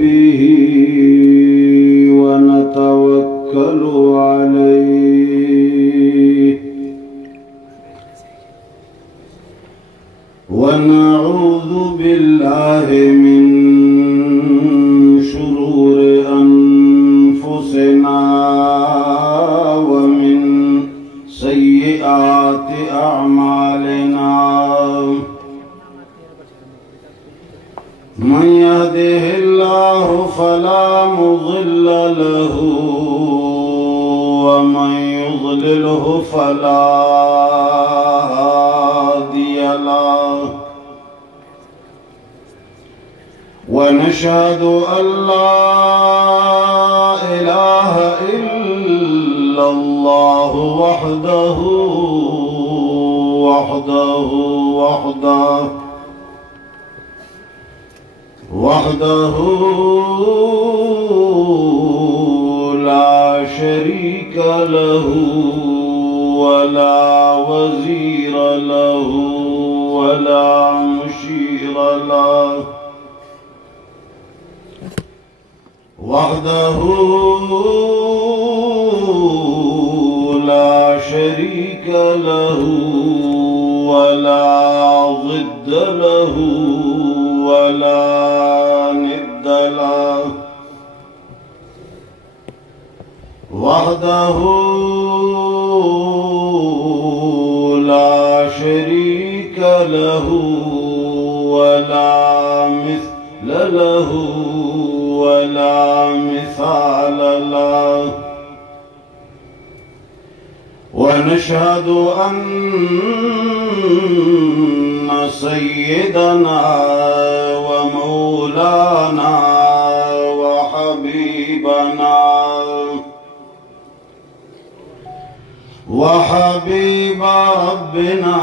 به ونتوكل عليه ونعوذ بالله من شرور أنفسنا ومن سيئات أعمالنا من يهده الله فلا مضل له ومن يضلله فلا هادي له ونشهد أن لا إله إلا الله وحده لا شريك له ولا وزير له ولا مشير له وحده لا شريك له ولا ضد له ولا ند له وحده لا شريك له ولا مثل له ولا مثال له ونشهد أن سيدنا ومولانا وحبيب ربنا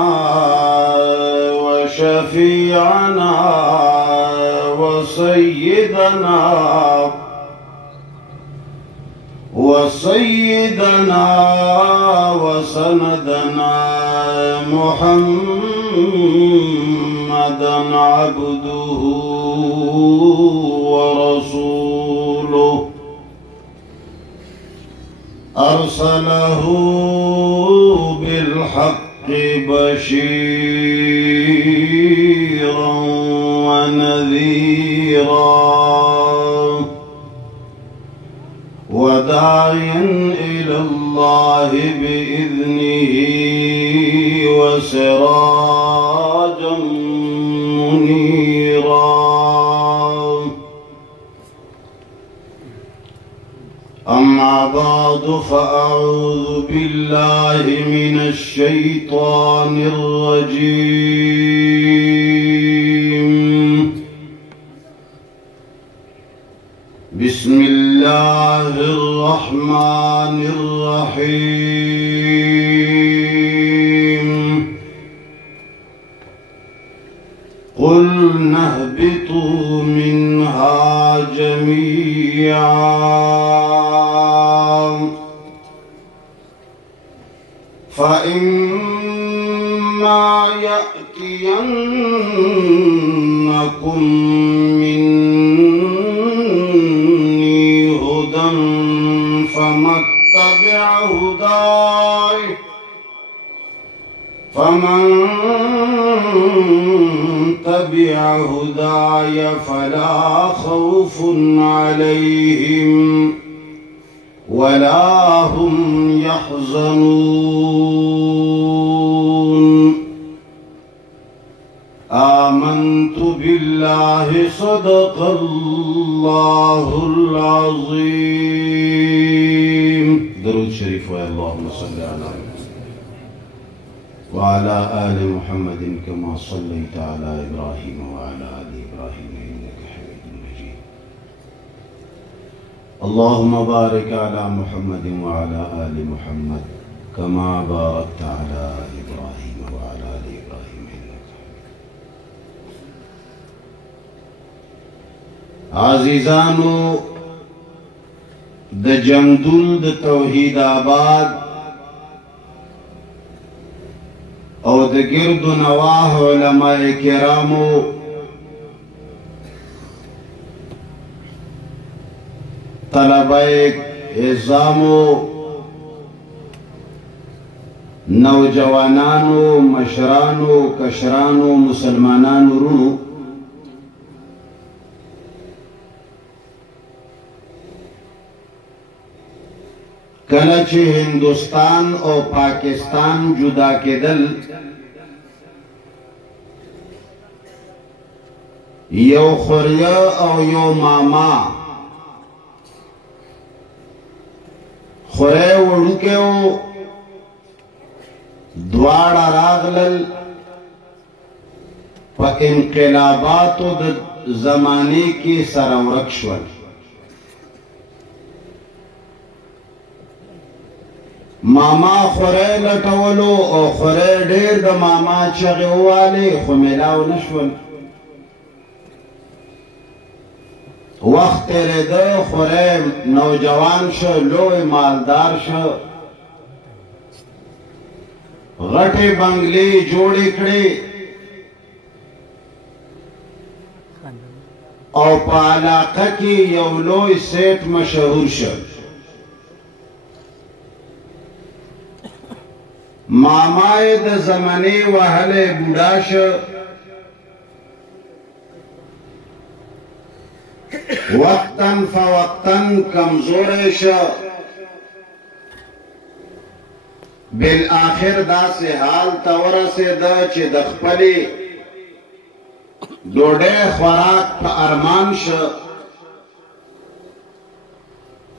وشفيعنا وسيدنا وسندنا محمدا عبده ورسوله أرسله بالحق بشيرا ونذيرا وداعيا إلى الله بإذنه وسراجا منيرا أما بعد فأعوذ بالله من الشيطان الرجيم بسم الله الرحمن الرحيم قلنا اهبطوا منها جميعا فإما يأتينكم مني هدى فمن تبع هداي فلا خوف عليهم ولا هم يحزنون آمنت بالله صدق الله العظيم. درود شريف اللهم صل على وعلى آل محمد كما صليت على إبراهيم وعلى آل إبراهيم إنك حميد مجيد. اللهم بارك على محمد وعلى آل محمد كما باركت على إبراهيم وعلى آل إبراهيم إنك حميد. عزيزانو د جندول د توحید آباد او د گرد و نواح علماء کرامو طلبه اعزامو نوجوانانو مشرانو کشرانو مسلمانانو رونو کله چې هندوستان او پاکستان جدا کېدل یو خوریه او یو ماما خوریه وړوکی و دواړه راغلل په انقلاباتو د زمانې کې سره ورک شول ماما خوری لټولو او خوری ډېر د ماما چغې ووالې خو میلاو نه شول وخت تېرېده خوری نوجوان شو لوی مالدار شو غټې بنگلې جوړې کړې او په علاقه کې یو لوی سیټ مشهور شو ماما یې د زمانې وهلی بوډا شو وقتاً فوقتاً کمزوری شو بالآخر داسې حال ته ورسېده چې د خپلې ډوډۍ خوراک په ارمان شو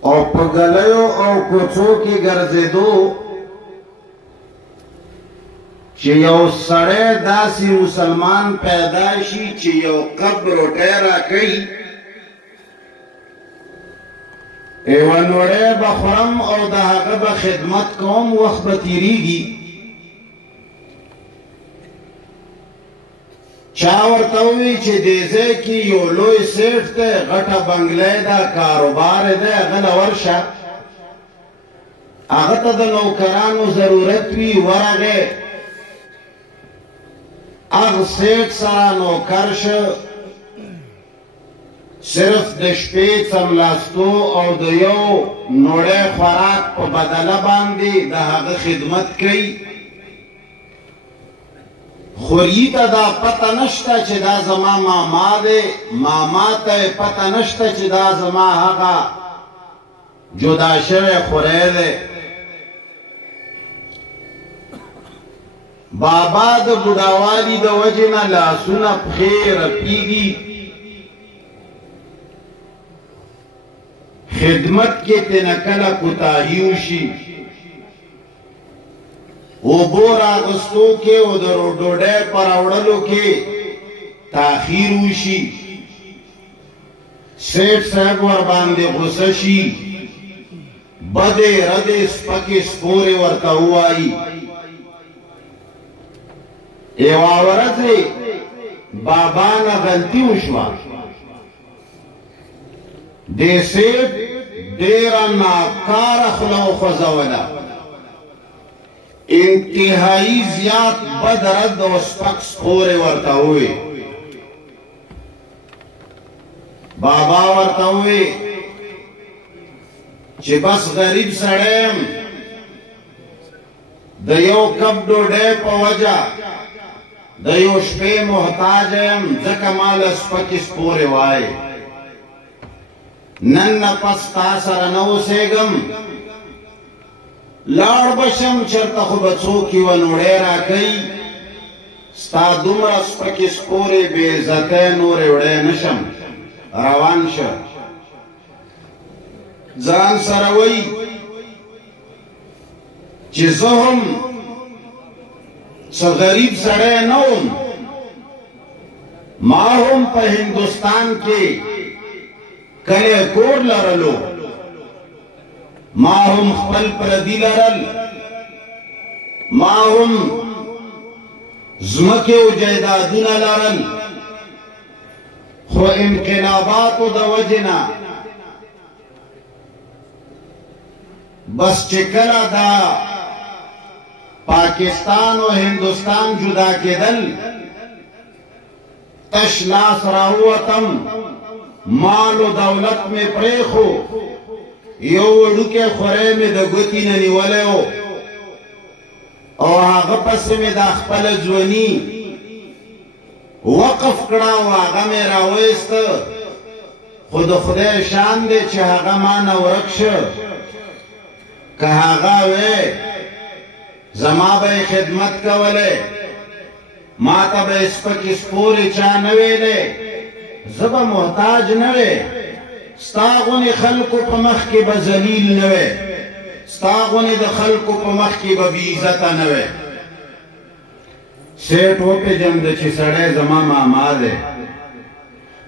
او په ګلیو او کوڅو کې ګرځېدو چې یو سړی داسې مسلمان پیدا شي چې یو کب روټۍ راکوي یوه نوړۍ به خورم او د هغه به خدمت کوم وخت به تېرېږي چا ورته ووي چې دې ځای کې یو لوی سیټ دی غټه بنګلی ده کاروبار دی هغه له ورشه هغه ته د نوکرانو ضرورت وي ورغی هغه سیټ سره نوکر شو صرف د شپې څملاستو او د یو نوړۍ خوراک په بدله باندې د هغه خدمت کوي خوري ته دا پته نشته چې دا زما ماما دی ماما ته پته نشته چې دا زما هغه جدا شوی خوری دی بابا د بوډاوالي د وجې نه لاسونه پښې رپېږي خدمت کې تنه کله کوتاهي وشي اوبو راغستو کې او د ډوډۍ په راوړلو کې تاخیر وشي سیټ صاحب ورباندې غوسه شي بدې ردې سپکې سپورې ورته ووایي یوه ورځ بابا نه غلطي وشوه دې سیټ ډېره ناکاره خوله وخوځوله انتهایی زیات بد رد او سپک سپورې ورته ووې بابا ورته ووې چې بس غریب سړی یم د یو کپ ډوډۍ په وجه د یو شپې محتاج یم ځکه ما له سپکې سپورې وایې نن نه پس تا سره نه اوسېږم لاړ بشم چېرته خو به څوک یوه نوړۍ راکوي ستا دومره سپکې سپورې بې عزتی نورې وړی نه شم روان شه ځان سره وایي چې زه هم څه غریب سړی نه وم ما هم په هندوستان کې کلی کور لرلو ما هم خپل پردي لرل ما هم ځمکې او جایدادونه لرل خو انقلاباتو د وجې نه بس چې کله دا پاکستان او هندوستان جدا کېدل تش لاس راووتم مال و دولت میں پریخو یو وړوکی خوری مې د ګوتې نه نیولی و او هغه پسې مې دا خپله ځواني وقف کړه او هغه مې راوایسته خو د خدای شان دی چې هغه ما نه ورک شه که هغه وی زما به یې خدمت کولی ما ته به یې سپکې سپورې چا نه ویلی زه به محتاج نه وی ستا غونې خلکو په مخ کې به ذلیل نه وی ستا غونې د خلکو په مخ کې به بې عزته نه وی سیټ وپېژنده چې سړی زما ماما دی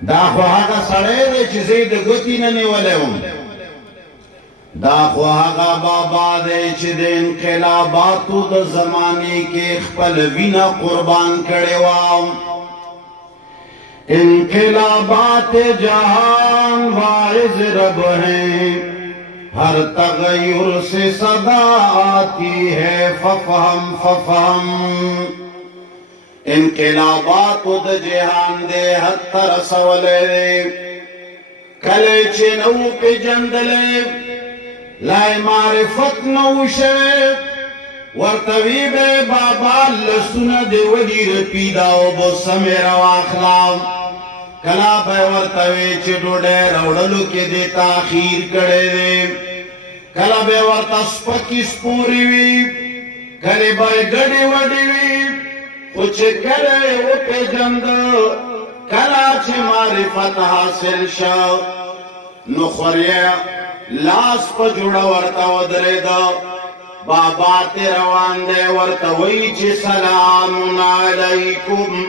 دا خو هغه سړی دی چې زه یې د ګوتې نه نیولی وم دا خو هغه بابا دی چې د انقلاباتو د زمانې کې خپل وینه قربان کړې وه انقلابات جہان واعظ رب ہیں ہر تغیر سے صدا آتی ہے ففہم ففہم انقلابات د جهان دے حد ترسولے کلے چه نو پی جندلے لائے معرفت نو شوے ورطوی بے بابا لسن دے ولی رپیداو بسم رواخلام کلا بے ورطوی چه ڈوڑے روڑلو کے دے تاخیر کڑے دے کلا بے ورطا سپکی سپوری وی کلی بے گڑی وڈی وی کچھ کرے او پہ جند کلا چھ معرفت حاصل شا نخوریا لاس پا جوڑا ورطا ودرے دا بابا تے روان دے ورطا وی چھ سلام علیکم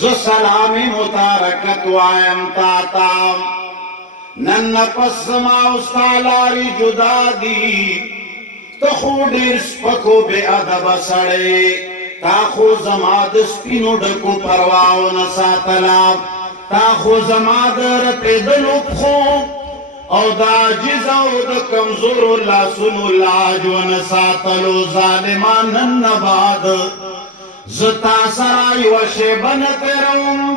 زو سلام متارکت وائم تاتا نن پس ما استالاری جدا دی تخو دیر سپکو بے ادب سڑے تاخو زماد سپینو ڈکو پرواو نساتلا تاخو زماد رپیدلو پخو او دا جزاو دا کمزور اللہ سنو لاجو نساتلو ظالمان ننباد زتا سرائی و شیبن تیروم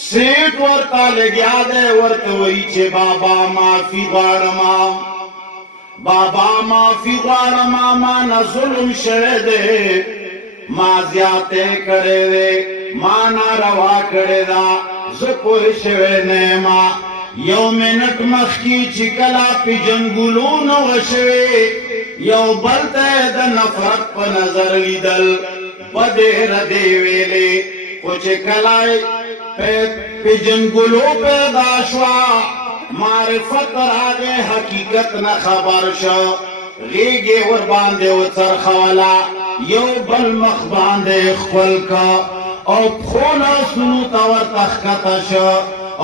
سیٹ ورطا لگیا دے ورطوئی چے بابا معافی غارما بابا معافی غارما مانا ظلم شہدے ما زیادے کرے دے مانا روا کرے دا زکو شوے نیما یو منٹ مخی چکلا پی جنگلون وشوے یو بلتے دا نفرت پا نظر لیدل بدے ردے ویلے کچھ کلائی پی جنگلو پیدا شوا معرفت راگے حقیقت نہ خبر شا غیگے ور باندے و چرخوالا یو بل مخ باندے خپل کا او پخونا سنو تاور تخکتا شا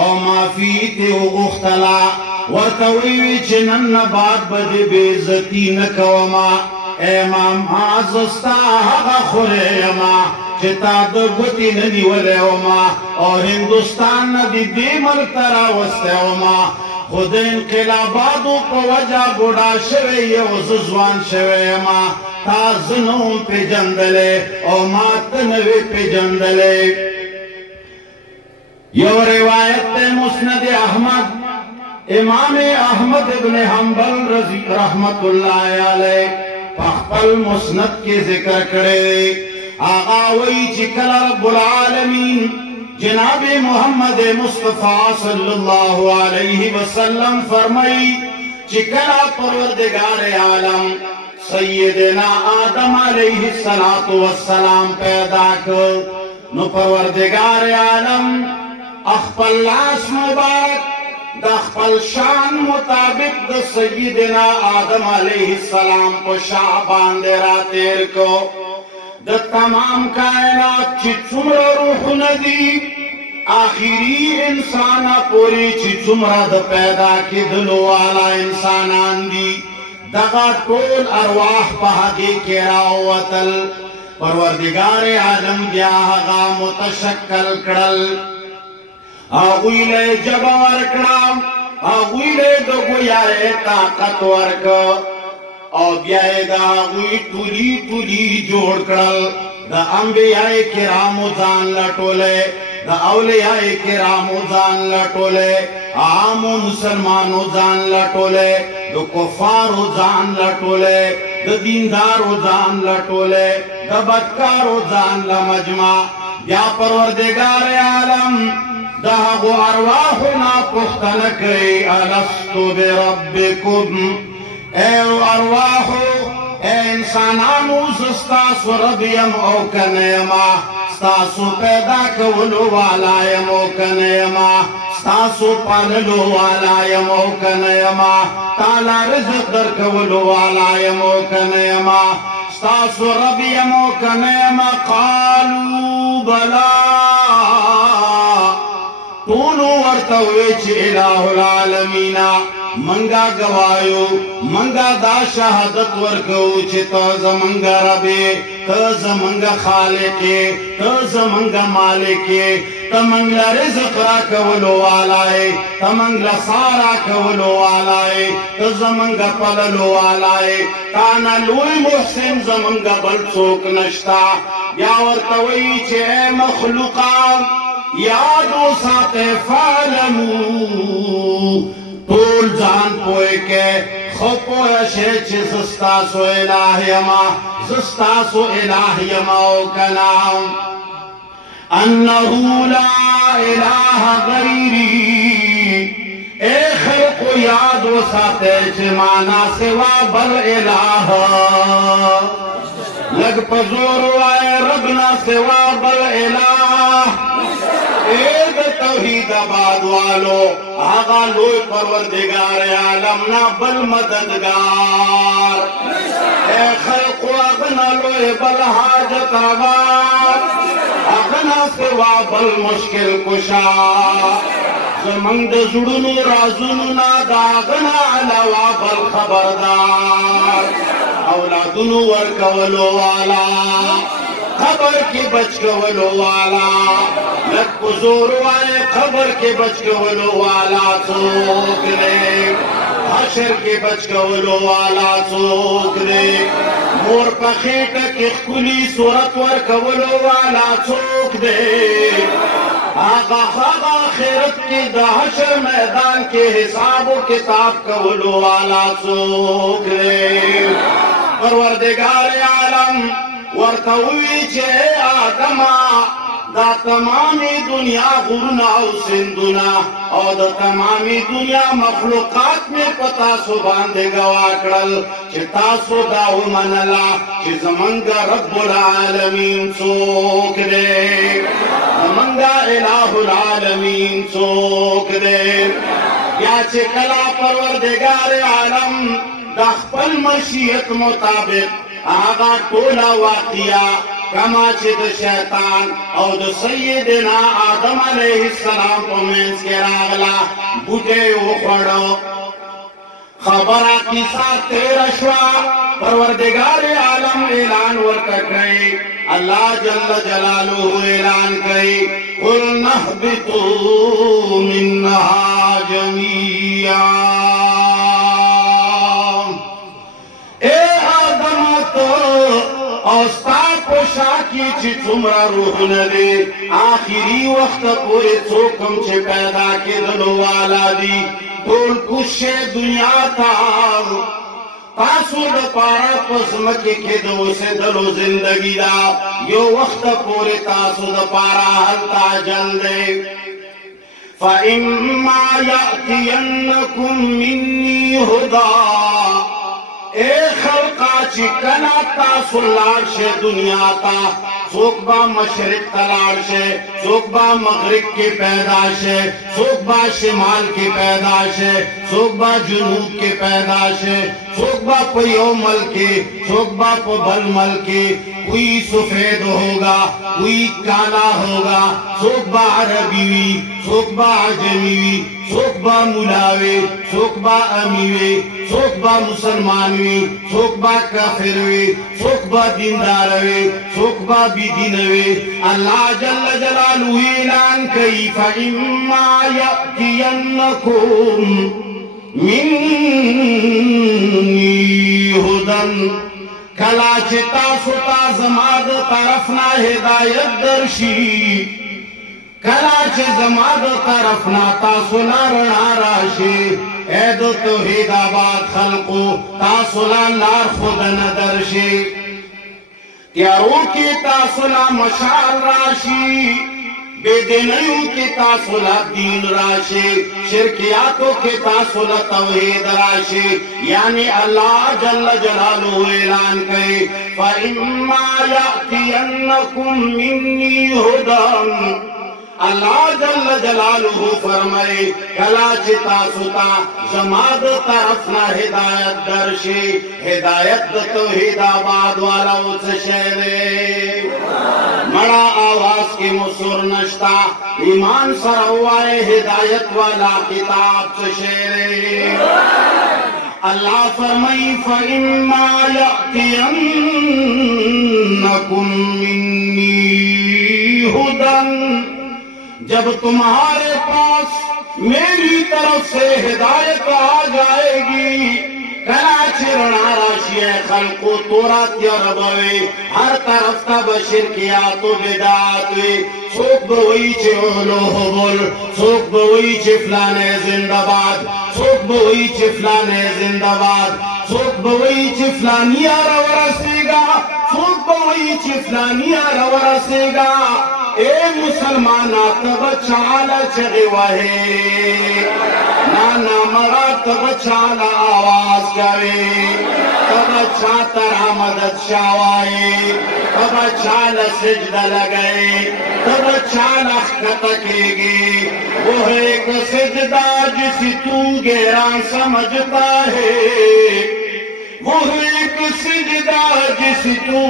او معافی تے و غختلا ورطویوی چنن نباد بدے بیزتی نکوما اے ماما زستا حقا خوریما چتا دو گتی ندی ولیوما او ہندوستان ندی دیمر ترا وستیوما خود انقلابادو پا وجہ بوڑا شوے یو ززوان شوے ما تا زنوم پی جندلے او ماتنوی پی جندلے یو روایت مسند احمد امام احمد ابن حنبل رضی رحمت اللہ علیہ پخپل مسند کے ذکر کرے آغاوی چکل رب العالمین جناب محمد مصطفیٰ صلی اللہ علیہ وسلم فرمائی چکلا پروردگار عالم سیدنا آدم علیہ السلام پیدا کر نو پروردگار عالم اخپل لاس مبارک دا اخپل شان مطابق دا سیدنا آدم علیہ السلام کو شاہ باندے را تیر کو دا تمام کائنات چی چمرا روح ندی آخری انسانا پوری چی چمرا دا پیدا کی دلو والا انسانان دی دغا طول ارواح پا حقی کی راوتل پروردگار عالم بیا حقا متشکل کرل آغوی لے جبا ورکڑام آغوی لے دو گویائے طاقت ورک او بیائے دا آغوی تولی تولی جوڑ کرل دا انبیاء کرامو زان لٹولے دا اولیاء کرامو زان لٹولے आम मुसलमानों जान लटोले, दो कुफारो जान लटोले, दो दीनदारो जान लटोले, दो बदकारो जान लमजमा। या परवरदिगार आलम दहगो अरवाहुना पुख्तन कई अलस्तु बिरब्बिकुम, ए अरवाहु ए इंसानानु सस्तासु रबियम औ कनेमा, स्तासु पैदा कवलो वालायम औ कनेमा, स्तासु पाललो वालायम औ कनेमा, ताला रिज़्क़ दर कवलो वालायम औ कनेमा, स्तासु रबियम औ कनेमा। कालू बला तूनु वर्तवेच इलाहुल आलमीना, मंगा गवायो मंगा दा शहादत वर्को चित जमंगा रबे त जमंगा खालिके त जमंगा मालिके तमंगला रिज़्क़ रा कवलो वालाए, तमंगला सारा कवलो वालाए, त जमंगा पललो वालाए, ताना लोई मुहसिन जमंगा बल चोक नश्ता। या वर्तवई चे मखलूका यादो साते फालमू, तोल जान पोए के खोपोया शेच जस्तासो इलाहियमा, जस्तासो इलाहियमा ओ कनाम अन्नहु ला इलाहा गैरी। ए खल्को यादो साते जमाना सिवा बल इलाह, लग पजोर आए रबना सिवा बल इलाह। एक तौहीदाबाद वालो आगा लोई परवरदिगार आलम ना बल मददगार, ए खल्को अगना लोई बल हाजत आबाद, अगना सिवा बल मुश्किल कुशा। जमंग जुड़नु राजुनु ना दागना अलावा बल खबरदार, औलादुनु वर कवलो वाला, खबर के बच गवलो वाला, लग पुजोर वाले खबर के बच गवलो वाला चोक रे, हशर के बच गवलो वाला चोक रे, मोर पखेट के खुली सूरत वर कवलो वाला चोक दे। आगा खागा खैरत के दहशर मैदान के हिसाब किताब कवलो वाला चोक रे। परवरदिगार आलम वर्तवी चे आदमा दा तमामी दुनिया गुरना सिंधुना और दा तमामी दुनिया मखलूकात में पता सो बांधे गवाकड़ल चिता सो दाऊ मनला कि जमंगा रब्बुल आलमीन सोक दे, जमंगा इलाहुल आलमीन सोक दे। या चे कला परवरदिगार आलम दखपल मशीयत मुताबिक आगा टोला वाकिया कमा चिद शैतान और सैयदना आदम अलैहिस्सलाम को मेंस के रागला बुटे उखड़ो खबरा किसा तेरशवा। परवरदिगार आलम ऐलान वर्क गए, अल्लाह जल्ल जलालुहु ऐलान करे, कुल नहबितु मिन्हा जमीया। औस्ता पोशाकी ची तुमरा रूह नदे, आखिरी वक्त पूरे चोकम चे पैदा के दलो वाला दी, तोल कुशे दुनिया था तासु द पारा पसमके के दो से दलो जिंदगी दा, यो वक्त पूरे तासु द पारा हलता जल दे। फ़इम्मा यअतियन्नकुम मिन्नी हुदा, ए खल्का चिकना तासु लार्शे दुनिया ता, सोकबा मशरिक तलार्शे, सोकबा मगरिब की पैदाशे, सोकबा शिमाल की पैदाशे, सोकबा जुनूब की पैदाशे, सोकबा पयोमल की, सोकबा पबलमल की, कोई सफेद होगा, कोई काला होगा, सोकबा अरबी, सोकबा अजमी, सोकबा मुलावे, सोकबा अमीवे, सोकबा मुसलमानवी, सोकबा काफिरवे, सोकबा दीनदारवे, सोकबा बिदीनवे। अल्लाह जल्ल जलालुहु ऐलान कई, फ़इम्मा यअतियन्नकुम मिन्नी हुदन, कला चिता सुता जमाद तरफना हिदायत दर्शी, कला चे जमाद तरफ नाता सुला रना राशि ऐद तौहीदाबाद खल्को तासुला लार खुद नदर्शि त्यारों की तासुला मशाल राशि बेदीनियों की तासुला दीन राशि शिरकियातों की तासुला तौहीद राशि यानी अल्लाह जल्ल जलालुहु ऐलान करे फइम्मा यातियन्नकुम मिन्नी हुदन अल्लाह जल्ल जलालुहु फरमाए कला चिता सुता जमाद तरफना हिदायत दर्शी हिदायत तौहीदाबाद वाला उस शहरे बड़ा आवाज की मुसुर नश्ता ईमान सरवाए हिदायत वाला किताब से शेरे अल्लाह फरमाई फइम्मा यातियन्नकुम मिन्नी हुदन जब तुम्हारे पास मेरी तरफ से हिदायत आ जाएगी कलाची रना राशि खल्को तोरा त्यरबवे हर तरफ का बशिर किया तो बिदात सोक बवई चे ओलो बोल सोक बवई चे फलाने जिंदाबाद सोक बवई चे फलाने जिंदाबाद सोक बवई चे फलानिया रवरसेगा सोक बवई चे फलानिया रवरसेगा ए मुसलमाना तब चाल चगे वहे नाना मरा तब चाल आवाज करे तब चातरा मदद शावाए तब चाल सिजदा लगाए तब चाल कतकेगी वो है एक सिजदा जिसे तू गहरा समझता है वो एक सिजदा जिसे तू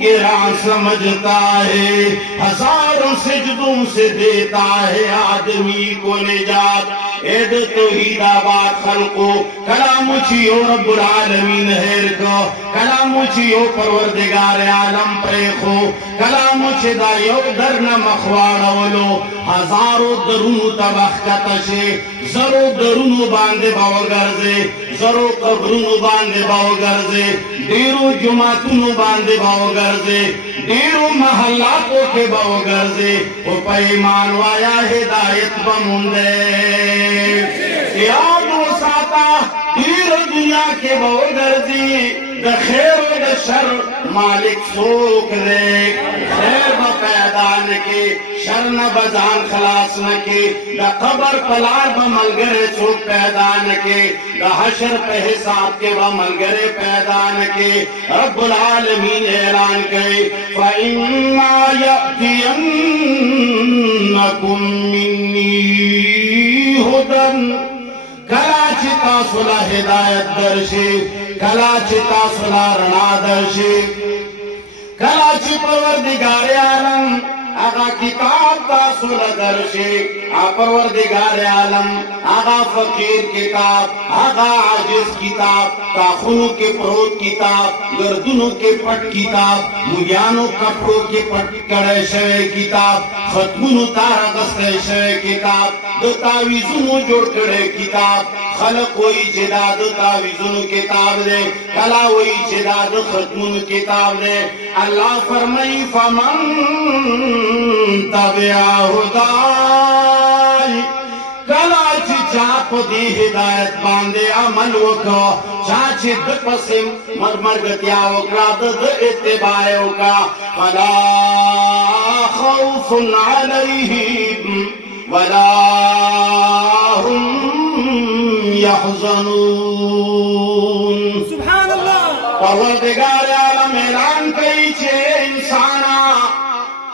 गिरा समझता है हजारों सिजदों से देता है आदमी को निजात ऐद तौहीदाबाद खल्को कलामुचियो रब्बुल आलमीन हेर को कलामुचियो परवरदिगार आलम प्रेखो कलामुचि दायो दर न मखवाड़वलो हजारों दरुनु तबाह कतशे जरो दरुनु बांधे बावगरजे जरो कब्रुनु बांधे बावगरजे डेरो जुमातुनु बांधे बावगरजे डेरो महल्लातों के बावगरजे वो पैमान वाया हिदायत बमुंदे याद वो साता डेरो दुनिया के बावगरजे द खैर व द शर मालिक सोक दे खैर ब पैदान के शर न बजान खलास न के द कबर पलार ब मलगरे चोक पैदान के द हशर पे हिसाब के ब मलगरे पैदान के रब्बुल आलमीन ऐलान करे फइम्मा यातियन्नकुम मिन्नी हुदन कलाची तासुला हिदायत दर्शी कलाची तासुला रणा दर्शी कलाची परवरदिगार आलम आगा किताब तासुला दर्शी आ परवरदिगार आलम आगा फकीर किताब आगा आजिज किताब ताखुनों के प्रोत किताब गर्दनों के पट किताब मुयानों कपड़ों के पट करे शवे किताब खत्मुन तारा गस्ते शवे किताब दो तावीजुनु जोड़ करे किताब खलक वही जिदाद तावीजुनु किताब दे कला वही जिदाद खत्मुन किताब दे अल्लाह फरमाई फमन तबिया हुदाई कलाची चाप दी हिदायत बांधे अमल वको चाची दपसे मरमर गतिया वकरा द इत्तिबाए वका फला खौफुन अलैहिम वला हुम यहज़नून सुभान अल्लाह परवरदिगार आलम ऐलान कई छे इंसाना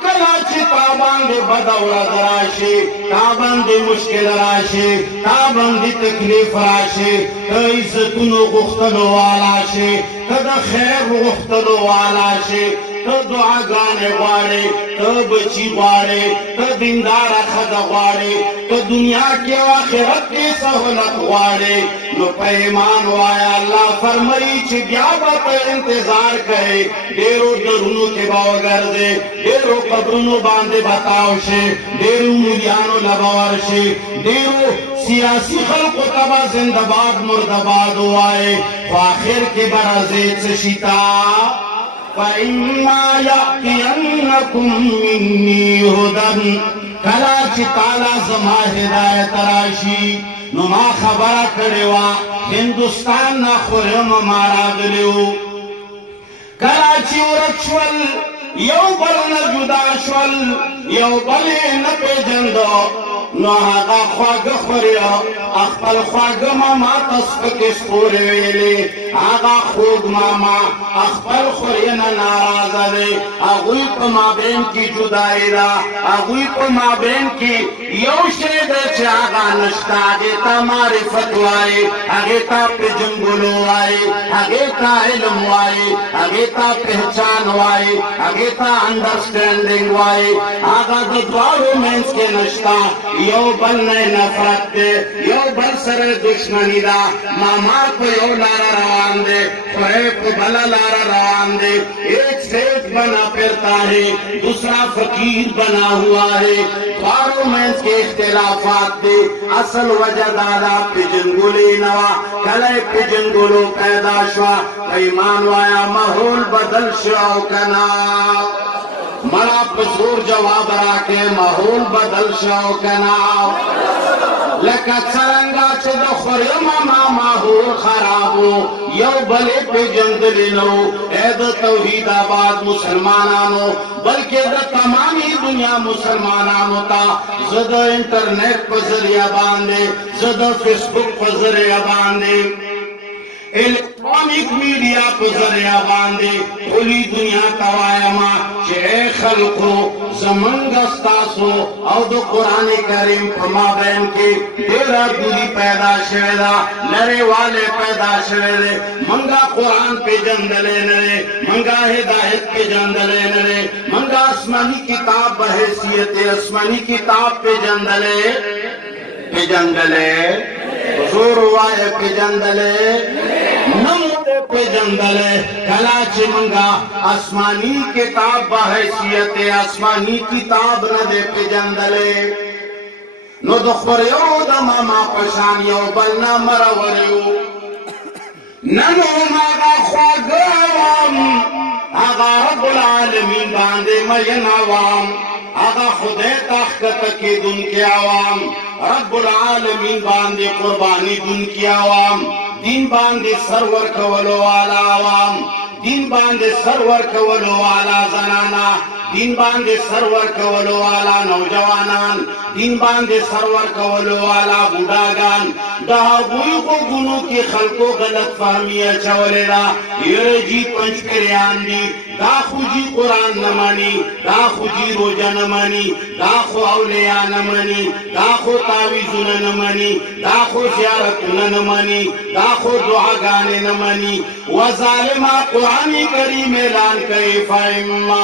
कलाची ताबंदी बदौलत राशि ताबंदी मुश्किल राशि ताबंदी तकलीफ राशि इज्जतुनो गुख्तलो वाला शे कद खैर गुख्तलो वाला शे तो दुआ गाने वाले तो बची वाले तो दीनदार खद वाले तो दुनिया के आखिरत की सहूलत वाले नो पैमान वाया अल्लाह फरमाई छि ब्याबत इंतजार करे डेरो दरुनु के बावगर दे डेरो कब्रुनु बांधे बताओ शे डेरो मुरियानो लबावर शे डेरो सियासी खल्क तबा जिंदाबाद मुर्दाबाद वाए आखिर के बराजे से शिता फइम्मा यातियन्नकुम मिन्नी हुदन कला ची ताला जमा हिदायत राशी नो मा खबरा करेवा हिंदुस्तान ना खुरम मारा गलियो कराची उरक्षवल यो बल न जुदा शवल यो बले न पेजंदो नो आगा ख्वाग खुरिया अखपल ख्वाग मामा तस्फक स्कोर वेले आगा खूब मामा अखपल खुरिया न नाराज दे अगुई को माबेन की जुदाई दा अगुई को माबेन की यो शेद चे आगा नश्ता आगे ता मारिफत वाई आगे ता पेजंगुलो वाई आगे ता इल्म वाई आगे ता पहचान वाई आगे ता अंडरस्टैंडिंग वाई आगा दो द्वारो मेंस के नश्ता यो बल ने नफरत दे यो बल सर दुश्मनी दा मामा को यो लारा रवान दे खुरे को भला लारा रवान दे एक सेठ बना फिरता है दूसरा फकीर बना हुआ है द्वारो मेंस के इख्तिलाफात दे असल वजह दादा पिजंगुली नवा कले पिजंगुलो पैदा शुआ ईमान वाया माहौल बदल शुआ कना मरा पसूर जवाब राके माहौल बदल शाओ के नाम लेका चरंगा चे दो खुरियमा माहौल खराबो यो भले पे जंगली नो ऐद तौहीदाबाद मुसलमानानो बल्कि द तमामी दुनिया मुसलमानानो ता जद इंटरनेट पर जरिया बांधे जद फेसबुक पर जरिया बांधे इलेक्ट्रॉनिक मीडिया पर जरिया बांधे खुली दुनिया तवायमा चे खल्को जमंगस्तासो और दो कुरान करीम फमा बैन के तेरा दूरी पैदा शेदा नरे वाले पैदा शेदे मंगा कुरान पे जंदले नरे मंगा हिदायत पे जंदले नरे मंगा आसमानी किताब बहैसियत आसमानी किताब पे जंदले जोर वाए पे जंदले नमोदे पे जंदले कलाची मंगा आसमानी किताब बहैसियत आसमानी किताब न दे पे जंदले नो दुखरियो द मामा पशान यो बलना मरवरियो ननो मागा ख्वागम आगा रब्बुल आलमीन बांदे मयन आवाम आगा खुदे ताकत की दुन के आवाम रब्बुल आलमीन बांदे कुर्बानी दुन की आवाम दिन बांधे सरवर कवलो वाला आवाम दिन बांधे सरवर कवलो वाला जनाना दिन बांधे सरवर कवलो वाला नौजवानान दिन बांधे सरवर कवलो वाला बुढ़ागान दहाबुई को गुनों की खलको गलत फहमिया चवलेला ये जी पंच करियान दी दाखु जी कुरान न मानी दाखु जी रोजा न मानी दाखु औलिया न मानी दाखु तावीज़ न मानी दाखु ज़ियारत न मानी दाखु दुआ गाने न मानी व ज़ालिमा कुरान करीम ऐलान करे फइम्मा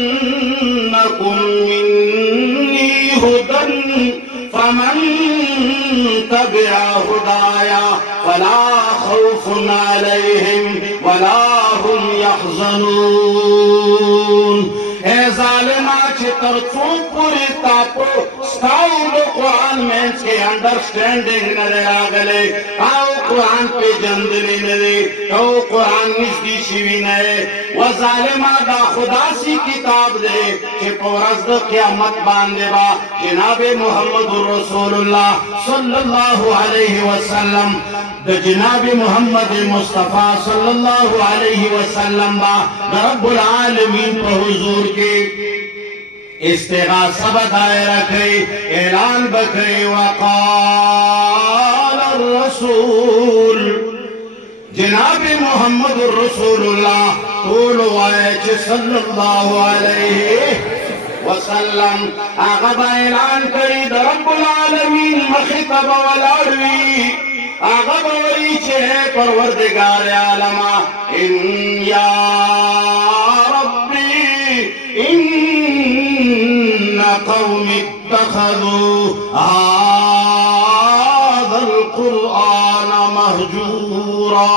यअतियन्नकुम मिन्नी हुदन फमन तबिअ हुदाया फला खौफुन अलैहिम वला हुम यहज़नून ए ज़ालिमा चे तरसों पूरे तापो स्टाउ दो कुरान में से अंडरस्टैंडिंग नरे आगले आओ कुरान पे जंदली नरे तो कुरान निस्दी शिवी नरे व ज़ालिमा दा खुदा सी किताब दे के परस द क़यामत बांधे बा जनाब मुहम्मदुर रसूलुल्लाह सल्लल्लाहु अलैहि वसल्लम द जनाब मुहम्मद मुस्तफा सल्लल्लाहु अलैहि वसल्लम बा रब्बुल आलमीन पर हुजूर के इस्तिगासा बताए रखे ऐलान बखे वक़ाल रसूल जनाब मुहम्मद रसूलुल्लाह सल्लल्लाहु अलैहि वसल्लम आगा ऐलान करी रब्बुल आलमीन मखितब वलाडवी आगा बवरी छे परवरदिगार आलमा इन या रब्बी इन्ना कौमी इत्तखज़ू हाज़ल कुरआन महजूरा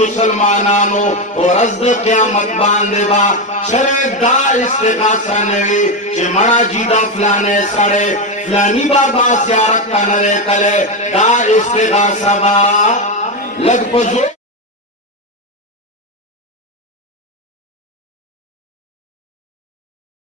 मुसलमानानो और अज़द क़यामत बांधे बा शरे दा इस्तिगासा नवी che मरा जीदा फलाने सरे फलानी बाबा ज़ियारत का नरे कले दा इस्तिगासा बा लग पजो